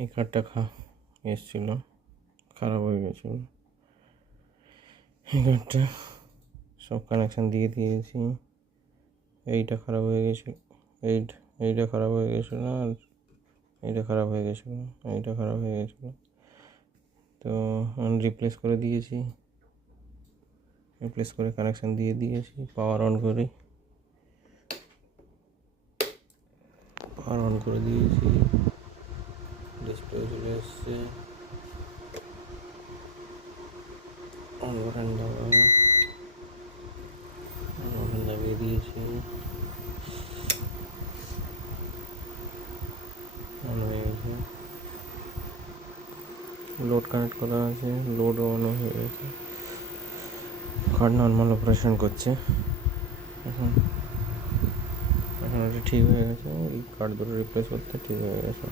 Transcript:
এই কার্ডটা এসছিল, খারাপ হয়ে গেছিল। এই কার্ডটা সব কানেকশান দিয়ে দিয়েছি। এইটা খারাপ হয়ে গেছিলো, এইটা খারাপ হয়ে গেছিলো, আর এইটা খারাপ হয়ে গেছিলো, এইটা খারাপ হয়ে গেছিলো। তো রিপ্লেস করে দিয়েছি, রিপ্লেস করে কানেকশান দিয়ে দিয়েছি। পাওয়ার অন করি, পাওয়ার অন করে দিয়েছি। ডিসপ্লে চলে এসছে, অন বাটন দাবিয়ে দিয়েছি, অন হয়ে গেছে। লোড কানেক্ট করা আছে, লোডও অন হয়ে গেছে। কার্ড নর্মাল অপারেশন করছে। এখন ওটা ঠিক হয়ে গেছে। এই কার্ড দুটো রিপ্লেস করতে ঠিক হয়ে গেছে।